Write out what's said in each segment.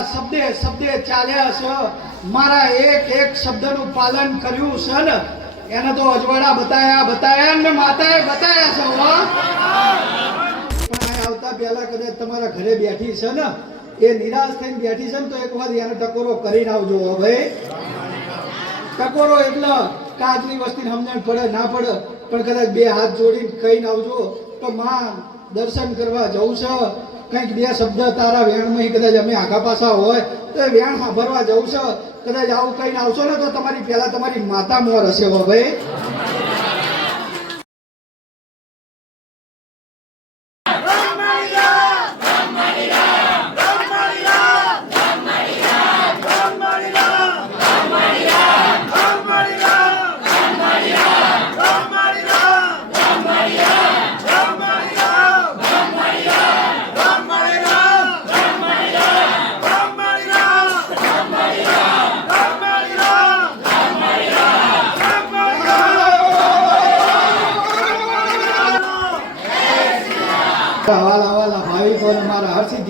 મારા શબ્દે શબ્દે ચાલ્યા છે. મારા એક એક શબ્દનું પાલન કર્યું છે ને, એને તો અજવાળા બતાયા બતાયા ને માતાએ બતાયા છે પણ આવતા પહેલા કદાચ તમારા ઘરે બેઠી છે ને, એ નિરાશ થઈને બેઠી છે ને, તો એક એને ટકોરો કરીને આવજો ભાઈ. ટકોરો એટલે કાચની વસ્તીને સમજણ પડે, ના પડે, પણ કદાચ બે હાથ જોડીને કહીને આવજો, તો માં દર્શન કરવા જવું છે. કંઈક બે શબ્દ તારા વેણમાં કદાચ અમે આગા પાછા હોય, તો એ વેણ સાંભળવા જવું છે. કદાચ આવું કહીને આવશો ને તો તમારી પેલા તમારી માતા મોર હશે ભાઈ.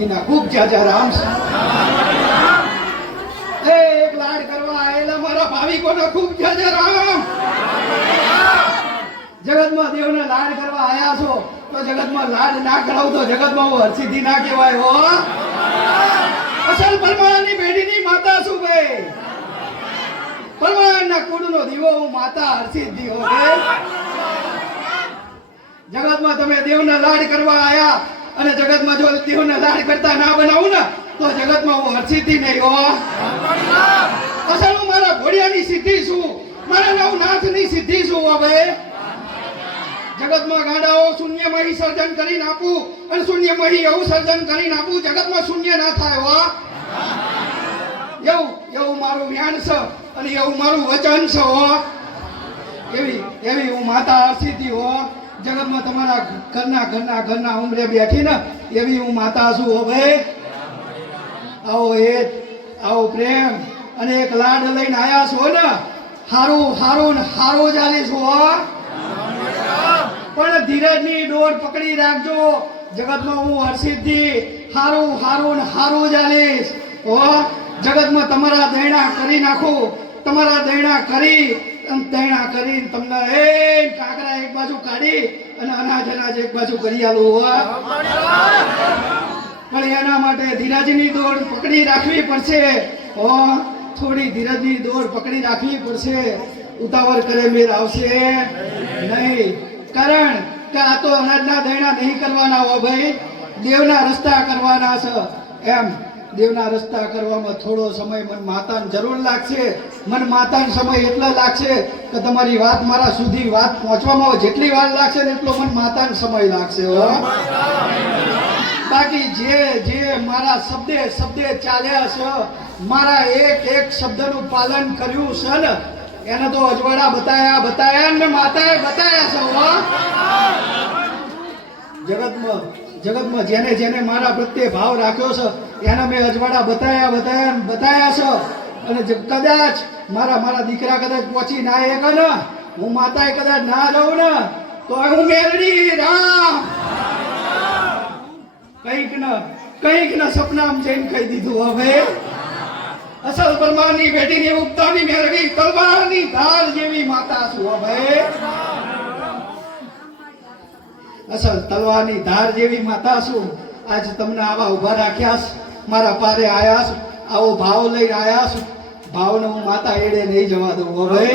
હરસિદ્ધિના ખૂબ જાજા રામ છે. એ એક લાડ કરવા આયેલા મારા ભાવિકોના ખૂબ જાજા રામ. જગતમાં દેવને લાડ કરવા આયા છો, તો જગતમાં લાડ ના કરાવ તો જગતમાં હું હરસિદ્ધિ ના કહેવાય હો. અસલ પરમાણની પેઢીની માતા શું ભાઈ. પરમાણના કુળનો દીવો હું માતા હરસિદ્ધિ હો જગતમાં તમે દેવના લાડ કરવા આયા અને જગતમાં જો દેવના લાડ કરતા ના બનાવું ને, તો જગતમાં હું હરસિદ્ધિ નહીં હો અસલ હું મારા ઘોડિયાની સિદ્ધિ છું મારા નવનાથની સિદ્ધિ છું હવે? જગતમાં ગાડાઓ શૂન્યમાં સર્જન કરી નાખું અને શૂન્યમાં એવું સર્જન કરી નાખું જગતમાં શૂન્ય ના થાય, હો. એવું એવું મારું જ્ઞાન છે અને એવું મારું વચન છે, હો. એવી એવી હું માતા હરસિદ્ધિ હો. જગતમાં તમારા ઘરના ઘરના ઘરના ઉમરે બેઠી ને એવી હું માતા છું, હો ભાઈ. આવો એ આવો પ્રેમ અને એક લાડ લઈને આયા છો ને. હારું હારું ને હારું ચાલીશ હો. પણ ધીરજની ડોર પકડી રાખજો. જગતમાં હું હર્ષિતથી હારું હારું ને હારું ચાલીશ. હો, જગતમાં તમારા દૈણા કરી નાખું. તમારા દૈણા કરી અને કરીને તમને એ કાકરા એક બાજુ કાઢી અને અનાજ અનાજ એક બાજુ કરી આલું પણ એના માટે ધીરજની દોડ પકડી રાખવી પડશે. હો, થોડી ધીરજની દોડ પકડી રાખવી પડશે. ઉતાવળ કરે મેર આવશે. નહીં. કારણ કે આ તો અનાજના દૈણા નહીં કરવાના હો ભાઈ. દેવના રસ્તા કરવાના છે. એમ. દેવના રસ્તા કરવામાં થોડો સમય મન માતાને જરૂર લાગશે. મન માતાનો સમય એટલો લાગશે કે તમારી વાત મારા સુધી વાત પહોંચવામાં જેટલી વાર લાગશે ને એટલો મન માતાનો સમય લાગશે બાકી જે જે મારા શબ્દે શબ્દે ચાલ્યા છે, મારા એક એક શબ્દનું પાલન કર્યું છે ને, એને તો અજવાળા બતાયા બતાયા ને માતાએ બતાયા છે જગતમાં જગતમાં જેને જેને મારા પ્રત્યે ભાવ રાખ્યો છે, એને મેં અજવાળા બતાયા બતાયા બતાયા છે. અને કદાચ મારા મારા દીકરા કદાચ પહોંચી ના એક ને, હું માતાએ કદાચ ના રહું ને, તો હું મેરડી રામ. કંઈક ન, કંઈક ન સપનામ જઈને કહી દીધું હવે. અસલ પરમારની બેટીની ઉગતાની મેળવી તલવારની ધાર જેવી માતા છું હવે. અસલ તલવારની ધાર જેવી માતા છું. આજ તમને આવા ઊભા રાખ્યા છે. મારા પારે આયા છું આવો ભાવ લઈને આયા છું ભાવને હું માતા એડે નહીં જવા દઉં. હવે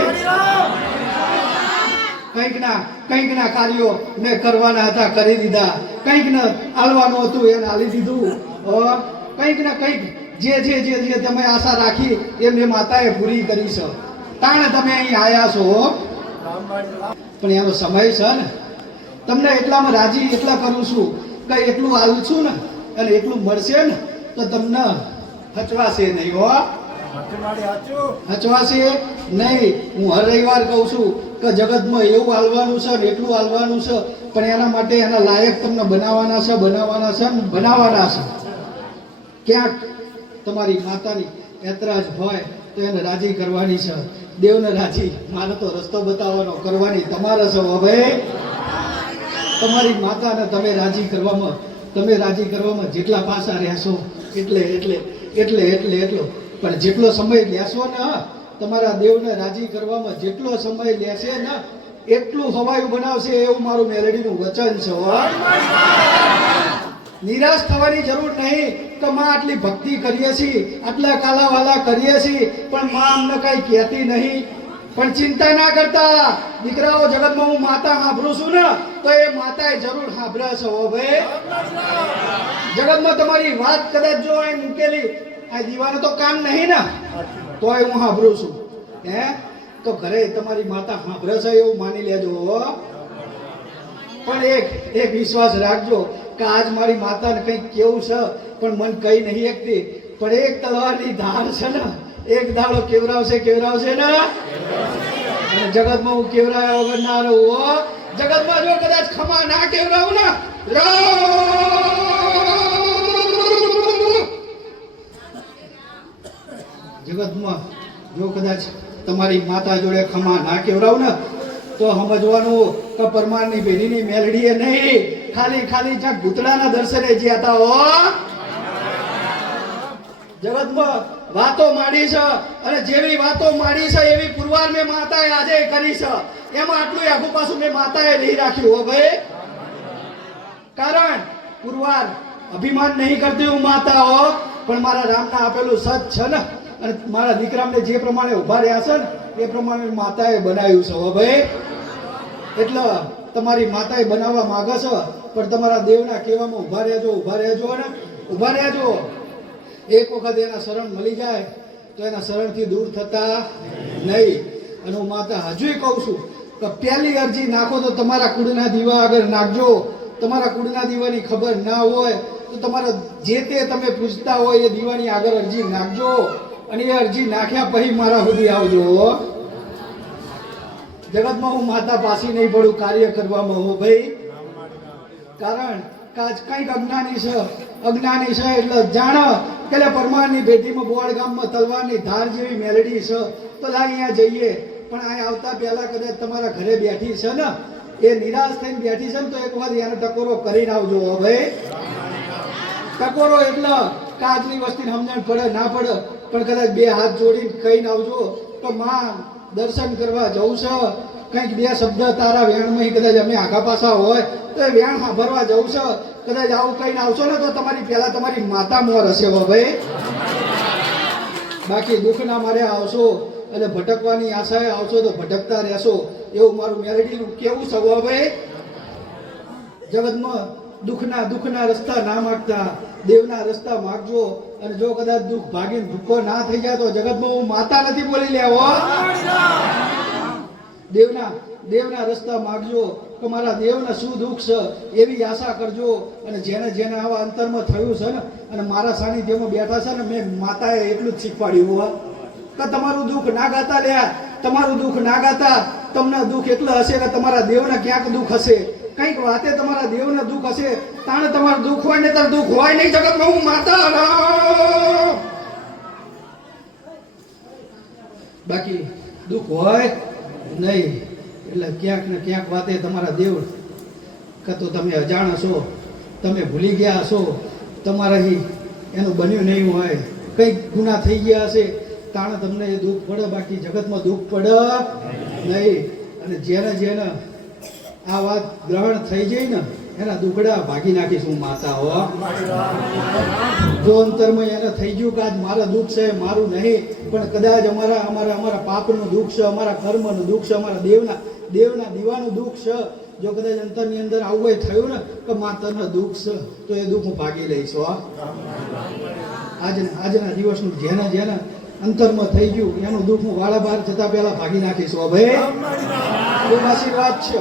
કંઈક ના કંઈક ના કાર્યો મેં કરવાના હતા, કરી દીધા. કંઈક ન આલવાનું હતું, એને આલી દીધું. કંઈક ના કંઈક જે જે જે જે તમે આશા રાખી, એ મેં માતાએ પૂરી કરી છે. તાણે તમે અહીં આયા છો. પણ એનો સમય છે ને. તમને એટલામાં રાજી એટલા કરું છું કે એટલું આવું છું ને અને એટલું મળશે ને, તો તમને હચવાશે નહીં હો. હચવાશે નહીં. હું હર રવિવાર કહું છું કે જગતમાં એવું હાલવાનું છે ને એટલું હાલવાનું છે, પણ એના માટે એના લાયક તમને બનાવવાના છે બનાવવાના છે ને બનાવવાના છે. ક્યાંક તમારી માતાની એતરાજ હોય તો એને રાજી કરવાની છે. દેવને રાજી. મારે તો રસ્તો બતાવવાનો, કરવાની તમારે છે હવે તમારી માતાને તમે રાજી કરવામાં, તમે રાજી કરવામાં જેટલા પાસા રહેશો, એટલે એટલે એટલે એટલે, એટલો પણ જેટલો સમય લેશો ને તમારા દેવને રાજી કરવામાં જેટલો સમય લેશે ને, એટલું હવાયું બનાવશે એવું મારું મેલેડીનું વચન છે. નિરાશ થવાની જરૂર નહીં કે માં આટલી ભક્તિ કરીએ છીએ, આટલા કાલાવાલા કરીએ છીએ, પણ માં અમને કઈ કહેતી નહીં પણ ચિંતા ના કરતા. દીકરાઓ જગતમાં હું માતા સાંભળું છું ને, તો એ માતાએ જરૂર સાંભળે છે હો ભાઈ. જગતમાં તમારી વાત કદાચ જો અહીં મૂકેલી, આ દીવાનો તો કામ નહીં ને, તોય હું સાંભળું છું. હે? તો ઘરે તમારી માતા સાંભળે છે એવું માની લેજો પણ એક એક વિશ્વાસ રાખજો કે આજ મારી માતાને કંઈક કેવું છે, પણ મન કઈ નહીં એકતી પણ એક તલવારની ધાર છે ને એક દાડો કેવરાવશે કેવરાવશે ને? અને જગતમાં હું કેવરાયા વગર ના રહું, હો. જગતમાં જો કદાચ ખમા ના કેવરાવું ને જગતમાં જો કદાચ તમારી માતા જોડે ખમા ના કેવરાવ ને, તો સમજવાનું કે પરમારની મેલડી મેલડીએ નહીં. ખાલી ખાલી જ્યાં ગુતડાના દર્શને જ્યાં હો. જગતમાં વાતો માંડી છે અને જેવી વાતો માંડી છે એવી પુરવાર મેં માતાએ આજે કરી છે. એમાં આટલું આખું પાછું મેં માતાએ નહીં રાખ્યું, હો ભાઈ. કારણ પુરવાર અભિમાન નહીં કરતી હું માતા પણ મારા રામના આપેલું સત છે ને, અને મારા દીકરાને જે પ્રમાણે ઊભા રહ્યા છે ને, એ પ્રમાણે માતાએ બનાવ્યું છે, હો ભાઈ. એટલે તમારી માતાએ બનાવવા માંગે છે, પણ તમારા દેવના કહેવામાં ઊભા રહેજો ઊભા રહેજો ને. ઊભા રહેજો. એક વખત એના શરણ મળી જાય, તો એના શરણથી દૂર થતા નહીં. અને હું માતા હજુય કહું છું કે પહેલી અરજી નાખો તો તમારા કુળના દીવા આગળ નાખજો. તમારા કુળના દીવાની ખબર ના હોય તો તમારા જે તે તમે પૂછતા હોય એ દીવાની આગળ અરજી નાખજો. અને એ અરજી નાખ્યા પછી મારા સુધી આવજો. જગતમાં હું માતા પાસી નહીં પડું, કાર્ય કરવામાં હું ભાઈ. કારણ કંઈક અજ્ઞાની છે. અજ્ઞાની છે એટલે જાણ કે પરમારની ભેટીમાં બોવાડ ગામમાં તલવારની ધાર જેવી મેલડી છે. તો લા અહીંયા જઈએ. પણ અહીંયા આવતા પહેલા કદાચ તમારા ઘરે બેઠી છે ને? એ નિરાશ થઈને બેઠી છે ને તો એક વાર એને ટકોરો કરીને આવજો હવે ટકોરો એટલે કાચની વસ્તીને સમજણ પડે, ના પડે. પણ કદાચ બે હાથ જોડીને કહીને આવજો. તો માં દર્શન કરવા જવું છે. કંઈક બે શબ્દ તારા વેણમાં કદાચ અમે આગા પાછા હોય, તો એ વેણ સાંભળવા જવું છે. કદાચ આવું કહીને આવશો ને, તો તમારી પહેલા તમારી માતા મોર હશે ભાઈ. બાકી દુઃખના મારે આવશો એટલે ભટકવાની આશાએ આવશો તો ભટકતા રહેશો. એવું મારું મેલેડીનું કેવું ભાઈ? જગતમાં દુઃખના દુઃખના રસ્તા ના માગતા, દેવના રસ્તા માગજો અને જો કદાચ દુઃખ ભાગીને ભૂખો ના થઈ જાય તો જગતમાં હું માતા નથી બોલી લેવો દેવના દેવના રસ્તા માગજો, કે મારા દેવને શું દુઃખ છે એવી આશા કરજો અને જેને જેને આવા અંતરમાં થયું છે ને, અને મારા સાનિધ્યમાં બેઠા છે ને, મેં માતાએ એટલું જ શીખવાડ્યું હોય કે તમારું દુઃખ ના ગાતા લ્યા, તમારું દુઃખ ના ગાતા, તમને દુઃખ એટલે હશે કે તમારા દેવને ક્યાંક દુઃખ હશે. કંઈક વાતે તમારા દેવને દુઃખ હશે, તાણે તમારું દુઃખ હોય ને તાર દુઃખ હોય નહીં, જગતમાં હું માતા બાકી દુઃખ હોય નહીં, એટલે ક્યાંક ને ક્યાંક વાતે તમારા દેવ કે તો તમે અજાણ હશો, તમે ભૂલી ગયા હશો તમારાથી એનું બન્યું નહીં હોય, કંઈક ગુના થઈ ગયા હશે, તાણે તમને એ દુઃખ પડે, બાકી જગતમાં દુઃખ પડે નહીં. અને જેને જેને આ વાત ગ્રહણ થઈ જાય ને એના દુકડા ભાગી નાખીશ માતા હો જો અંતરમાં એને થઈ ગયું કે આજ મારા દુઃખ છે મારું નહીં પણ કદાચ અમારા અમારા અમારા પાપનું દુઃખ છે અમારા કર્મનું દુઃખ છે અમારા દેવના દેવના દીવાનું દુઃખ છે જો કદાચ અંતરની અંદર આવું એ થયું ને કે માતાના દુઃખ છે તો એ દુઃખ હું ભાગી લઈશ હો. આજના આજના દિવસનું જેને જેને અંતરમાં થઈ ગયું એનું દુઃખ હું વાળા બહાર જતા પહેલા ભાગી નાખીશ હો ભાઈ. આશીર્વાદ છે.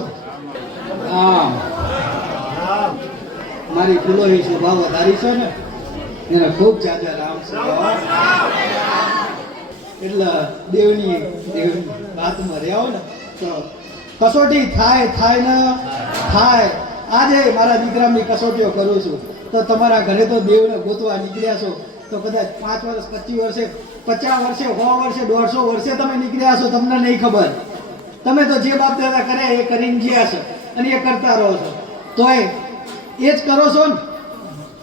આમ મારી ફૂલોની શોભા વધારી છે ને, એને ખૂબ જાજા રામ એટલે દેવની દેવની વાતમાં રહ્યા ને, તો કસોટી થાય થાય ને, થાય. આજે મારા દીકરાની કસોટીઓ કરું છું. તો તમારા ઘરે તો દેવને ગોતવા નીકળ્યા છો. તો કદાચ પાંચ વર્ષ, પચીસ વર્ષે, પચાસ વર્ષે, સો વર્ષે, દોઢસો વર્ષે તમે નીકળ્યા છો, તમને નહીં ખબર. તમે તો જે બાપ દાદા કરે એ કરીને ગયા છો. અને એ કરતા રહો છો. તોય એ જ કરો છો ને?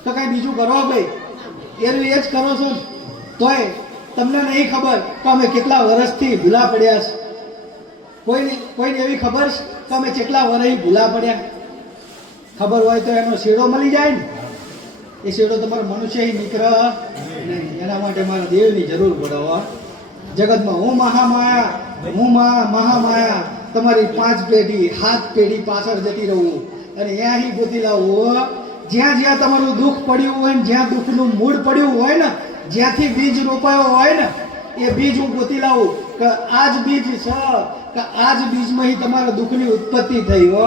તો કઈ બીજું કરો ભાઈ? એનું એ જ કરો છો ને? તોય તમને નહીં ખબર કે અમે કેટલા વર્ષથી ભૂલા પડ્યા છે. કોઈને કોઈને એવી ખબર છે કે અમે કેટલા વર્ષ ભૂલા પડ્યા? ખબર હોય તો એનો શેડો મળી જાય ને? એ શેડો તમારો મનુષ્ય મિત્ર નહીં. એના માટે મારા દેવની જરૂર પડે જગતમાં હું મહામાયા, હું મહા, મહામાયા. તમારી પાંચ પેઢી, હાથ પેઢી પાછળ જતી રહું. અને અહીંયાથી ગોતી લાવું જ્યાં જ્યાં તમારું દુઃખ પડ્યું હોય ને જ્યાં દુઃખનું મૂળ પડ્યું હોય ને, જ્યાંથી બીજ રોપાયો હોય ને, એ બીજ હું ગોતી લાવું કે આ બીજ છે, કે આ જ બીજમાં તમારા દુઃખની ઉત્પત્તિ થઈ હો.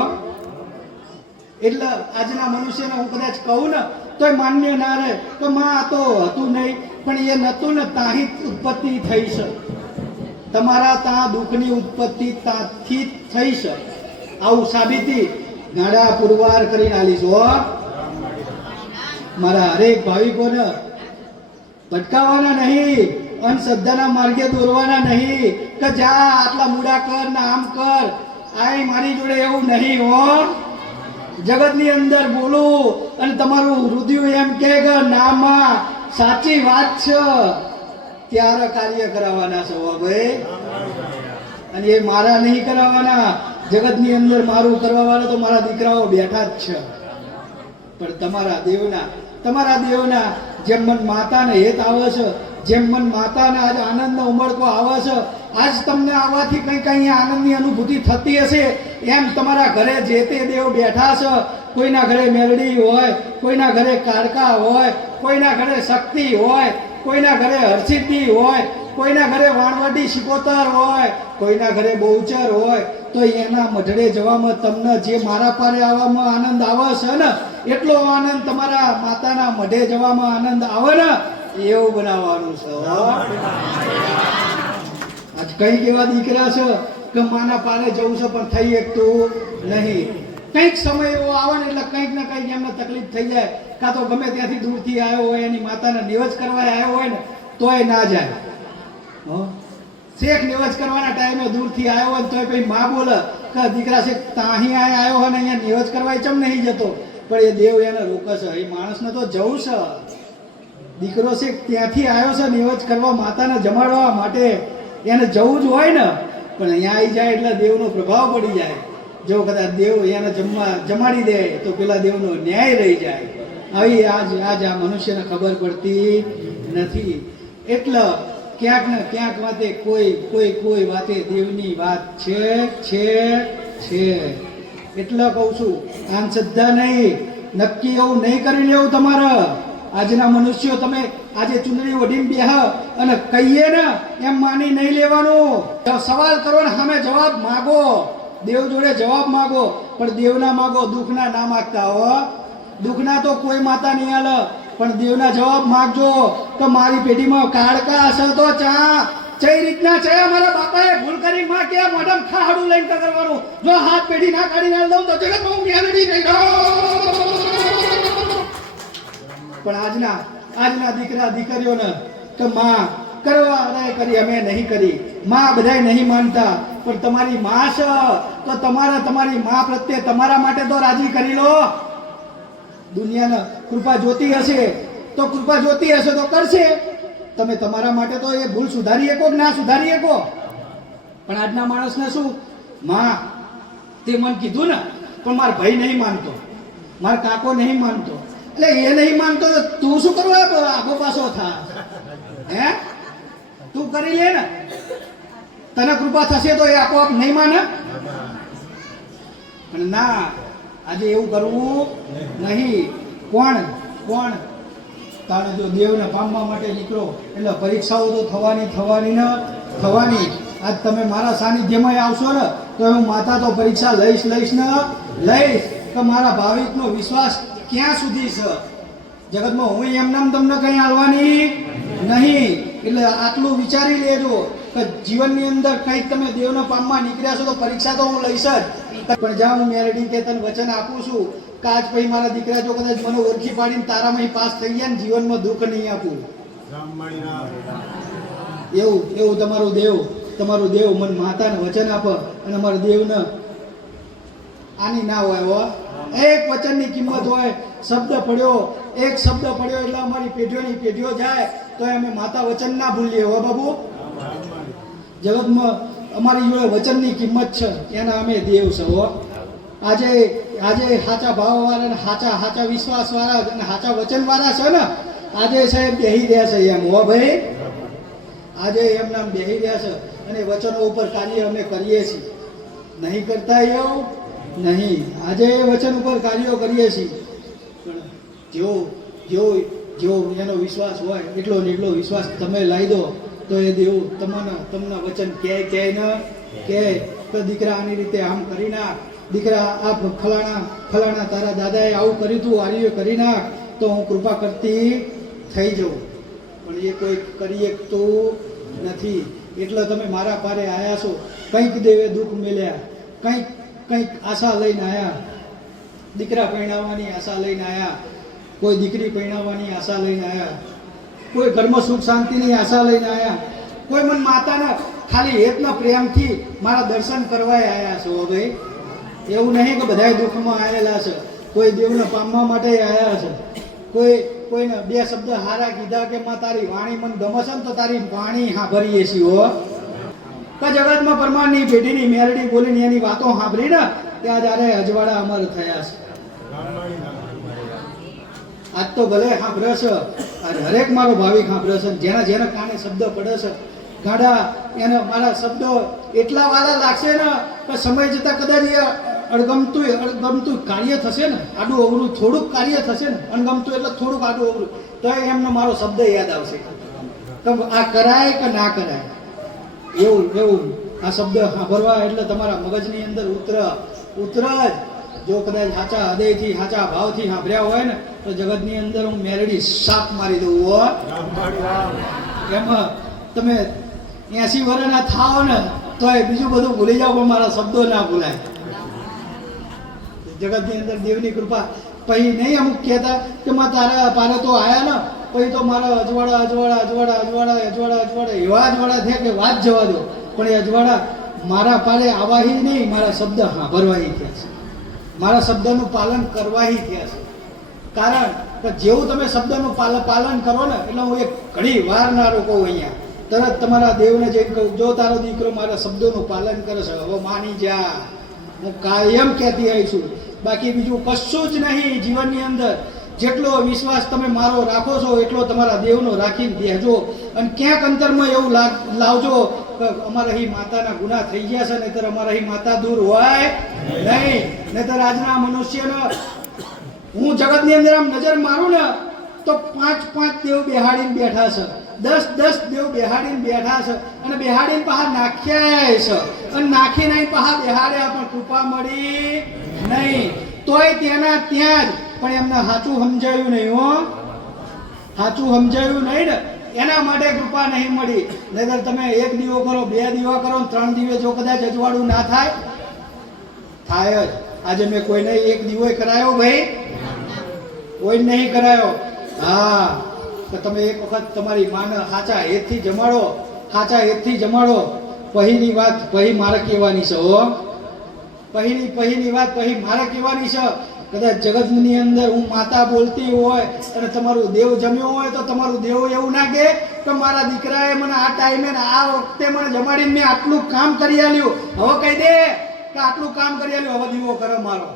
એટલે આજના મનુષ્યને હું કદાચ કહું ને તો માન્ય ના રહે તો માં તો હતું નહીં, પણ એ નહોતું ને તાહી ઉત્પત્તિ થઈ છે. તમારા ત્યાં દુઃખની ઉત્પત્તિ ત્યાંથી થઈ છે. આવું સાબિતી ગાડા પુરવાર કરીને આલીશ હો. મારા હરેક ભાવિકોને ભટકાવાના નહીં, અંધશ્રદ્ધાના માર્ગે દોરવાના નહીં, કે જા, આટલા મૂડા કર, ને આમ કર. આય મારી જોડે એવું નહીં, હો. જગતની અંદર બોલું, અને તમારું હૃદય એમ કે નામાં સાચી વાત છે. ત્યારે કાર્ય કરાવવાના છો ભાઈ અને એ મારા નહીં કરાવવાના. જગતની અંદર મારું કરવા વાળા તો મારા દીકરાઓ બેઠા જ છે. પણ તમારા દેવના તમારા દેવના જેમ મન માતાને હેત આવે છે, જેમ મન માતાને આજ આનંદનો ઉમળકો આવે છે, આજ તમને આવવાથી કંઈ કઈ આનંદની અનુભૂતિ થતી હશે, એમ તમારા ઘરે જે તે દેવ બેઠા છે, કોઈના ઘરે મેલડી હોય, કોઈના ઘરે કાળકા હોય, કોઈના ઘરે શક્તિ હોય કોઈના ઘરે હરસિદ્ધિ હોય, કોઈના ઘરે વાણવટી શિકોતર હોય, કોઈના ઘરે બહુચર હોય, તો એના મઢડે જવામાં તમને જે મારા પારે આવવામાં આનંદ આવે છે ને, એટલો આનંદ તમારા માતાના મઢે જવામાં આનંદ આવે ને, એવું બનાવવાનું છે. આજ કંઈક એવા દીકરા છે કે માના પારે જવું છે, પણ થઈ શકતું નહીં કંઈક સમય એવો આવે ને એટલે કંઈક ને કંઈક એમને તકલીફ થઈ જાય. કાં તો ગમે ત્યાંથી દૂરથી આવ્યો હોય, એની માતાને નિવજ કરવા આવ્યો હોય ને, તોય ના જાય. શેખ નિવજ કરવાના ટાઈમે દૂરથી આવ્યો હોય તોય પછી મા બોલે કે દીકરા શેખ, તાહી આય આવ્યો હોય ને, અહીંયા નિવજ કરવા ચમ નહીં જતો? પણ એ દેવ એને રોકે છે. એ માણસને તો જવું છે. દીકરો છે ત્યાંથી આવ્યો છે નિવજ કરવા માતાને જમાડવા માટે. એને જવું જ હોય ને, પણ અહીંયા આવી જાય એટલે દેવનો પ્રભાવ પડી જાય. જો કદાચ દેવ એને જમવા જમાડી દે, તો પેલા દેવનો ન્યાય રહી જાય. આવી આજ આજ આ મનુષ્યને ખબર પડતી નથી. એટલે ક્યાંક ને ક્યાંક વાતે કોઈ કોઈ કોઈ વાતે દેવની વાત છે છે છે. એટલે કહું છું, આમ શ્રદ્ધા નહીં, નક્કી એવું નહીં કરી લેવું તમારે. આજના મનુષ્યો તમે આજે ચુંદડી વઢીને બેહ અને કહીએ ને, એમ માની નહીં લેવાનું. સવાલ કરો ને સામે જવાબ માગો. દેવ જોડે જવાબ માગો, પણ દેવના માગો, દુઃખના ના માગતા હો. દુઃખના તો કોઈ માતા નહીં હાલ, પણ દેવના જવાબ માગજો. તો મારી પેઢીમાં કાળકા હશે તો ચા. ચઈ રીતના છે, મારા બાપાએ ભૂલ કરી માં કે મેડમ ખાડું લઈને કરવાનું જો હાથ પેઢી ના કાઢી ના દઉં તો જગત હું મેલડી નહીં પણ આજના આજના દીકરા દીકરીઓને કે માં કરવા બધાએ કરી, અમે નહીં કરી. માં બધાએ નહીં માનતા. પણ તમારી માં છે, તો તમારા, તમારી માં પ્રત્યે તમારા માટે તો રાજી કરી લો. દુનિયાના કૃપા જોતી હશે, તો કૃપા જોતી હશે તો કરશે. તમે તમારા માટે તો એ ભૂલ સુધારી શકો ના સુધારી શકો? પણ આજના માણસને શું? માં, તે મને કીધું ને, પણ મારો ભાઈ નહીં માનતો. મારો કાકો નહીં માનતો. એટલે એ નહીં માનતો તો તું શું કરવા આગો પાછો થા. હે? તું કરી લે ને. તને કૃપા થશે તો એ આપોઆપ નહીં માને. પણ ના, આજે એવું કરવું નહીં. કોણ કોણ તારે જો દેવને પામવા માટે નીકળો, એટલે પરીક્ષાઓ તો થવાની થવાની ને થવાની. આજ તમે મારા સાનિધ્યમાં આવશો ને, તો હું માતા તો પરીક્ષા લઈશ લઈશ ને, લઈશ. તો મારા ભાવિકનો વિશ્વાસ ક્યાં સુધી છે? જગતમાં હું એમનામ તમને કંઈ આવવાની નહીં. એટલે આટલું વિચારી લેજો કે જીવનની અંદર કંઈક તમે દેવના પામમાં નીકળ્યા છો તો પરીક્ષા તો હું લઈશ જ. પણ જ્યાં હું મેરડી કે તને વચન આપું છું કે આજ પછી મારા દીકરા જો કદાચ મને ઓળખી પાડીને તારામાં પાસ થઈ ગયા ને જીવનમાં દુઃખ નહીં આપું. એવું એવું તમારું દેવ તમારું દેવ મન માતાને વચન આપે અને અમારા દેવને આની ના હોય હો. એક વચનની કિંમત હોય, શબ્દ પડ્યો, એક શબ્દ પડ્યો એટલે અમારી પેઢીઓની પેઢીઓ જાય. તો અમે માતા વચન ના ભૂલીએ હો બાબુ? જગતમાં અમારી જોડે વચનની કિંમત છે, એના અમે દેવ છે હો. આજે આજે સાચા ભાવવાળા ને સાચા સાચા વિશ્વાસવાળા અને સાચા વચનવાળા છે ને, આજે સાહેબ બેહી રહ્યા છે એમ, હો ભાઈ. આજે એમના બેહી રહ્યા છે અને વચનો ઉપર કાર્ય અમે કરીએ છીએ. નહીં કરતા એવું? નહીં. આજે વચન ઉપર કાર્યો કરીએ છીએ. પણ જેવો જેવો જેવો એનો વિશ્વાસ હોય, એટલો ને એટલો વિશ્વાસ તમે લાવી દો, તો એ દેવું તમારા તમને વચન કહે કે ન કે તો દીકરા આની રીતે આમ કરી નાખ. દીકરા, આ ફલાણા ફલાણા તારા દાદાએ આવું કર્યું તું, આર્યું કરી નાખ. તો હું કૃપા કરતી થઈ જાઉં. પણ એ કોઈ કરી શકતું નથી. એટલે તમે મારા પારે આવ્યા છો. કંઈક દેવે દુઃખ મેલ્યા. કંઈક કંઈક આશા લઈને આવ્યા દીકરા પરણાવવાની આશા લઈને આયા. કોઈ દીકરી પરણાવવાની આશા લઈને આવ્યા કોઈ ઘરમાં સુખ શાંતિની આશા લઈને આવ્યા કોઈ મન માતાના ખાલી હેતના પ્રેમથી મારા દર્શન કરવા આવ્યા છો ભાઈ એવું નહીં કે બધાય દુઃખમાં આવેલા છે. કોઈ દેવને પામવા માટે આવ્યા છે. કોઈ કોઈને બે શબ્દ હારા કીધા કે, માં, તારી વાણી મને ગમે ને તો તારી વાણી સાંભળીએ છીએ, હો. કે જગતમાં પરમારની પેઢીની મેરડી બોલીને એની વાતો સાંભળીને ત્યાં જ્યારે અજવાળા અમર થયા છે. આજ તો ભલે સાંભળે છે હરેક મારો ભાવિક સાંભળે છે જેના જેના કાને શબ્દ પડે છે. ગાડા, એને મારા શબ્દો એટલા વાલા લાગશે ને કે સમય જતાં કદાચ એ અણગમતું અણગમતું કાર્ય થશે ને, આડું અવરું થોડુંક કાર્ય થશે ને, અણગમતું એટલે થોડુંક આડું અવરું, તો એમને મારો શબ્દ યાદ આવશે. તો આ કરાય કે ના કરાય? એવું એવું. આ શબ્દ સાંભળવા એટલે તમારા મગજની અંદર ઉતર ઉતર જ. જો કદાચ સાચા હૃદયથી, સાચા ભાવથી સાંભળ્યા હોય ને તો જગતની અંદર હું મેરડી સાપ મારી દઉં, હો. એમાં તમે એસી વર્ષના થાવ ને તો એ બીજું બધું ભૂલી જાઓ, પણ મારા શબ્દો ના ભૂલાય. જગતની અંદર દેવની કૃપા. પછી નહીં અમુક કહેતા કે માં, તારા પારે તો આયા ને, પછી તો મારા અજવાળા અજવાળા અજવાળા અજવાળા અજવાળા અજવાળા, એવા અજવાળા થયા કે વાત જવા દો. પણ એ અજવાળા મારા પારે આવાહી નહીં, મારા શબ્દ સાંભળવાહી થયા છે. મારા શબ્દનું પાલન કરવાહી થયા છે. કારણ કે જેવું તમે શબ્દનું પાલન કરો ને, એટલે હું એક ઘડી વાર ના રોકો અહીંયા. તરત તમારા દેવને જઈને કહું, જો તારો દીકરો મારા શબ્દોનું પાલન કરે છે, હવે માની જા. હું કાયમ કહેતી આવી છું. બાકી બીજું કશું જ નહીં જીવનની અંદર. જેટલો વિશ્વાસ તમે મારો રાખો છો, એટલો તમારા દેવનો રાખીને દેજો અને ક્યાંક અંતરમાં એવું લાવજો અમારા અહીં માતાના ગુના થઈ ગયા છે, નહીતર અમારા અહીં માતા દૂર હોય નહીં. નહીતર આજના મનુષ્યનો, હું જગતની અંદર આમ નજર મારું ને, તો પાંચ પાંચ દેવ બેહાડીને બેઠા છે. દસ દસ દેવ બેહાડીને બેઠા છે અને બેહાડીને પહા નાખ્યા છે. અને નાખી નહીં પહા બેહાડ્યા, પણ કૃપા મળી નહીં. તોય તેના ત્યાં જ. પણ એમને સાચું સમજાયું નહીં હો. સાચું સમજાયું નહીં ને. એના માટે કૃપા નહીં મળી. નહીતર તમે એક દીવો કરો, બે દીવા કરો ત્રણ દીવે જો કદાચ અજવાળું ના થાય થાય જ. આજે મેં કોઈને એક દીવો કરાયો ભાઈ? કોઈ નહીં કરાયો? હા. તો તમે એક વખત તમારી માને સાચા હેતથી જમાડો સાચા હેતથી જમાડો. પહીની વાત પહી મારે કહેવાની છે, હો. પહીની પહીની વાત પહી મારે કહેવાની છે. કદાચ જગતની અંદર હું માતા બોલતી હોય અને તમારું દેવ જમ્યો હોય તો તમારું દેવ એવું ના કહે કે મારા દીકરાએ મને આ ટાઈમે આ વખતે મને જમાડીને મેં આટલું કામ કરી આલ્યું. હવે કહી દે કે આટલું કામ કરી આલ્યું, હવે દીવો કરો મારો.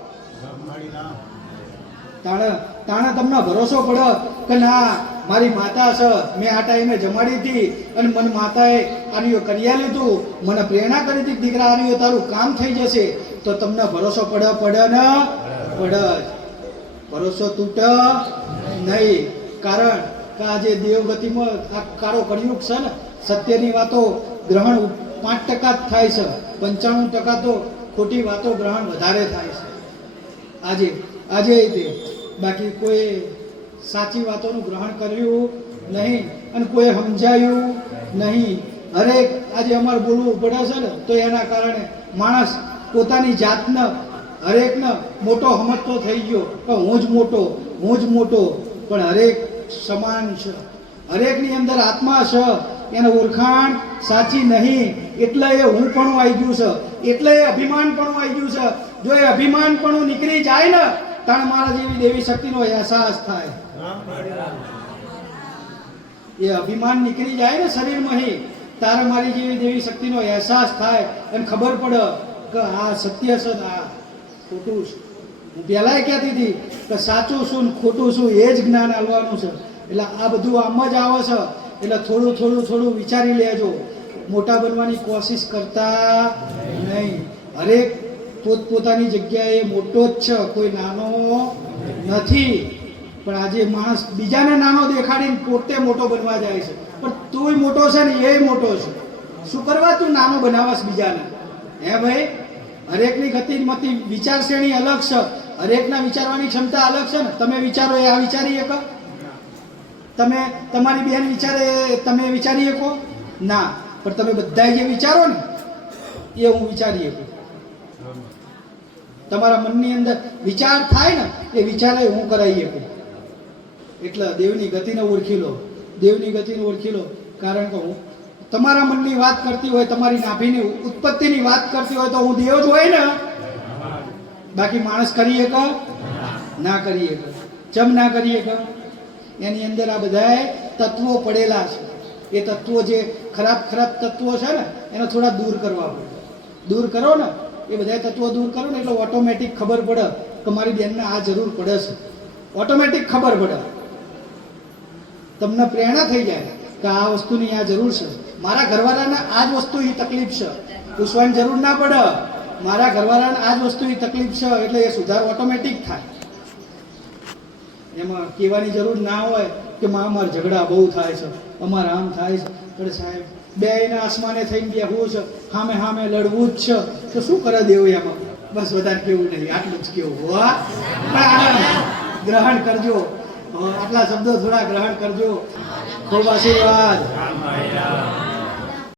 તાણે તાણે તમને ભરોસો પડે કે ના, મારી માતા છે, મેં આ ટાઈમે જમાડી હતી અને મને માતાએ આર્યો કરી હતું મને પ્રેરણા કરી હતી કે દીકરા આર્યો, તારું કામ થઈ જશે. તો તમને ભરોસો પડે પડે ને પડે ભરોસો તૂટ નહીં. કારણ કે આજે દેવગતિમાં આ કાળો કળિયુગ છે ને, સત્યની વાતો ગ્રહણ પાંચ ટકા જ થાય છે. પંચાણું ટકા તો ખોટી વાતો ગ્રહણ વધારે થાય છે. આજે આજે તે બાકી કોઈ સાચી વાતોનું ગ્રહણ કર્યું નહીં અને કોઈ સમજાયું નહીં. હરેક આજે અમારે બોલવું પડે છે ને, તો એના કારણે માણસ પોતાની જાતને હરેકને મોટો સમજતો થઈ ગયો કે હું જ મોટો, હું જ મોટો. પણ હરેક સમાન છે. હરેકની અંદર આત્મા છે. એને ઓળખાણ સાચી નહીં. એટલે એ હું પણ આવી ગયું છે. એટલે એ અભિમાન પણ આવી ગયું છે. જો એ અભિમાન પણ નીકળી જાય ને, તાણ મારા જેવી દેવી શક્તિનો અહેસાસ થાય. એ અભિમાન નીકળી જાય ને શરીરમાંથી તારે મારી જેવી દેવી શક્તિનો અહેસાસ થાય. અને ખબર પડે કે આ સત્ય છે આ. ખોટું છે. હું પહેલાંય કહેતી હતી કે સાચું શું ને ખોટું શું એ જ જ્ઞાન આલવાનું છે. એટલે આ બધું આમ જ આવે છે. એટલે થોડું થોડું થોડું વિચારી લેજો. મોટા બનવાની કોશિશ કરતા નહીં. હરેક પોતપોતાની જગ્યાએ મોટો જ છે. કોઈ નાનો નથી. પણ આજે માણસ બીજાને નાનો દેખાડીને પોતે મોટો બનવા જાય છે. પણ તુંય મોટો છે ને એ મોટો છે. શું કરવા તું નાનો બનાવસ બીજાને? હે ભાઈ? હરેકની ગતિમતી વિચાર શ્રેણી અલગ છે. હરેકના વિચારવાની ક્ષમતા અલગ છે ને? તમે વિચારો એ આ વિચારી શકો? તમે, તમારી બેન વિચારે તમે વિચારી શકો? ના. પણ તમે બધા જે વિચારો ને, એ હું વિચારી શકું. તમારા મનની અંદર વિચાર થાય ને, એ વિચારે હું કરાવી શકું. એટલે દેવની ગતિને ઓળખી લો. દેવની ગતિને ઓળખી લો. કારણ કે હું તમારા મનની વાત કરતી હોય, તમારી નાભીની ઉત્પત્તિની વાત કરતી હોય તો હું દેવ જ હોય ને? બાકી માણસ કરી શકે ના કરી શકે ચમ ના કરી શકે એની અંદર આ બધાય તત્વો પડેલા છે. એ તત્વો જે ખરાબ ખરાબ તત્વો છે ને, એને થોડા દૂર કરવા પડે. દૂર કરો ને, એ બધા તત્વો દૂર કરો ને એટલે ઓટોમેટિક ખબર પડે કે મારી બેનને આ જરૂર પડે છે. ઓટોમેટિક ખબર પડે. તમને પ્રેરણા થઈ જાય કે આ વસ્તુની આ જરૂર છે. મારા ઘરવાળાને આ જ એ તકલીફ છે. પૂછવાની જરૂર ના પડે. મારા ઘરવાળાને આ જ વસ્તુની તકલીફ છે, એટલે એ સુધાર ઓટોમેટિક થાય. એમાં કહેવાની જરૂર ના હોય કે માં, અમારા ઝઘડા બહુ થાય છે, અમારા આમ થાય છે. અરે સાહેબ, બે એના આસમાને થઈને બેહવું છે સામે સામે લડવું જ છે. તો શું કરે દેવું એમાં? બસ વધારે કેવું નહીં, આટલું જ કેવું. વાહ ગ્રહણ કરજો. આટલા શબ્દો થોડા ગ્રહણ કરજો. ખૂબ આશીર્વાદ.